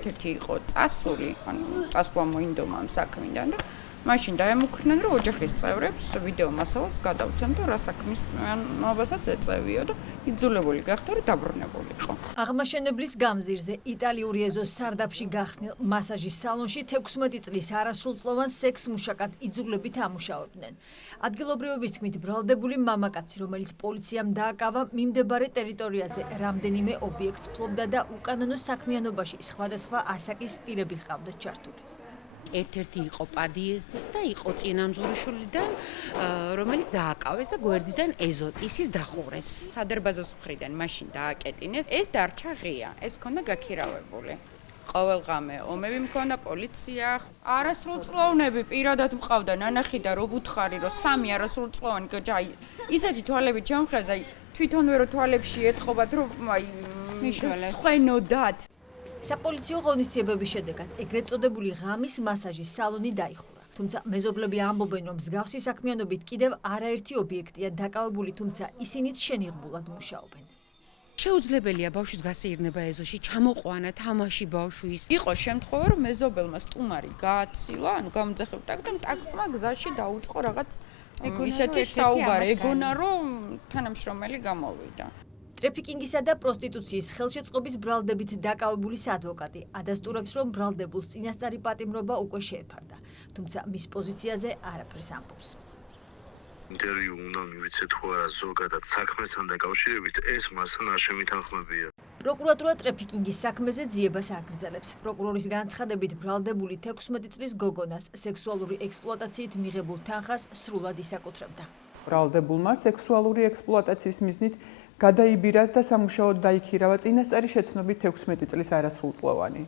ერთ-ერთი იყო წასული, ანუ წასვლა მოინდომა ამ საქმიდან და მაშინ დაემუქრნენ, რომ ოჯახის წევრებს ვიდეო მასალას გადავცემ და რა საქმისნობასაც ეწევიო და იძულებული გახდა, რომ დაბრუნებული იყო. აღმაშენებლის გამზირზე იტალიური ეზოს სარდაფში გახსნილ მასაჟის სალონში 16 წლის არასრულწლოვან სექს მუშაკად იძულებით ამუშავებდნენ. ადგილობრივების თქმით, ბრალდებული მამაკაცი, რომელიც პოლიციამ დააკავა, მიმდებარე ტერიტორიაზე რამდენიმე ობიექტს ფლობდა და უკანონო საქმიანობაში სხვადასხვა ასაკის პირები ჰყავდათ ჩართული. ერთ-ერთი იყო პადიესდის და იყო წინამძღვრიშვილიდან, რომელიც დააკავეს და გვერდიდან ეზოტისის დახურეს. სადერბაზოს მხრიდან მაშინ დააკეტინეს, ეს დარჩა ღია, ეს ქონდა გაქირავებული. ყოველღამე ომები მქონდა, პოლიცია, არასრულწლოვნები პირადად მყავდა ნანახი და რო ვუთხარი, რომ სამი არასრულწლოვანი აი ისეთი თვალები ჩემხეს, აი თვითონვე რო თვალებში ეთყობათ, რომ აი მიშველეთ. საპოლიციო ღონისძიებების შედეგად ეგრეთ წოდებული ღამის მასაჟის სალონი დაიხურა. თუმცა მეზობლები ამბობენ, რომ მსგავსი საქმიანობით კიდევ არაერთი ობიექტია დაკავებული, თუმცა ისინიც შენიღბულად მუშაობენ. შეუძლებელია ბავშვის გასეირნება ეზოში, ჩამოყვანა, თამაში ბავშვის. იყო შემთხვევა, რომ მეზობელმა სტუმარი გააცილა, ანუ გამოძახილ ტაკთან ტაქსმა გზაში დაუწყო რაღაც ისეთი საუბარი, ეგონა რომ თანამშრომელი გამოვიდა. ტრეფიკინგისა და პროსტიტუციის ხელშეწყობის ბრალდებით დაკავებულის ადვოკატი ადასტურებს, რომ ბრალდებულს წინასწარი პატიმრობა უკვე შეეფარდა, თუმცა მის პოზიციაზე არაფერს ამბობს. ინტერვიუ უნდა მივიცე თუ არა ზოგადად საქმესთან დაკავშირებით, ეს მასთან არ შემითანხმებია. პროკურატურა ტრეფიკინგის საქმეზე ძიებას აგრძელებს. პროკურორის განცხადებით, ბრალდებული 16 წლის გოგონას სექსუალური ექსპლუატაციით მიღებულ თანხას სრულად ისაკუთრებდა. ბრალდებულმა სექსუალური ექსპლუატაციის მიზნით გადაიბირა და სამუშაოდ დაიქირავა წინასწარი შეცნობით 16 წლის არასრულწლოვანი.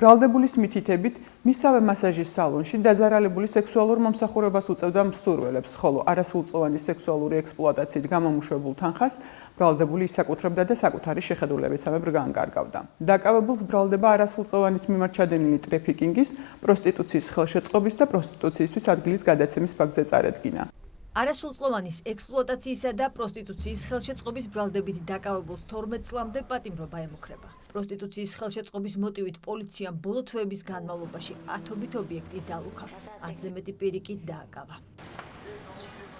ბრალდებულის მითითებით, მისავე მასაჟის სალონში დაზარალებული სექსუალურ მომსახურებას უწევდა მსურველებს, ხოლო არასრულწლოვანის სექსუალური ექსპლუატაციით გამომუშვებულ თანხას ბრალდებული ისაკუთრებდა და საკუთარი შეხედულებისამებრ გაანგარგავდა. დაკავებულს ბრალდება არასრულწლოვანის მიმართ ჩადენილი ტრეფიკინგის, პროსტიტუციის ხელშეწყობის და პროსტიტუციისთვის ადგილის გადაცემის ფაქტზე წარედგინა. არასრულწლოვანის ექსპლუატაციისა და პროსტიტუციის ხელშეწყობის ბრალდებით დაკავებულს 12 წლამდე პატიმრობა ემუქრება. პროსტიტუციის ხელშეწყობის მოტივით პოლიციამ ბოლო თვეების განმავლობაში 10-ობით ობიექტი დალუქა, 10-ზე მეტი პირი კი დააკავა.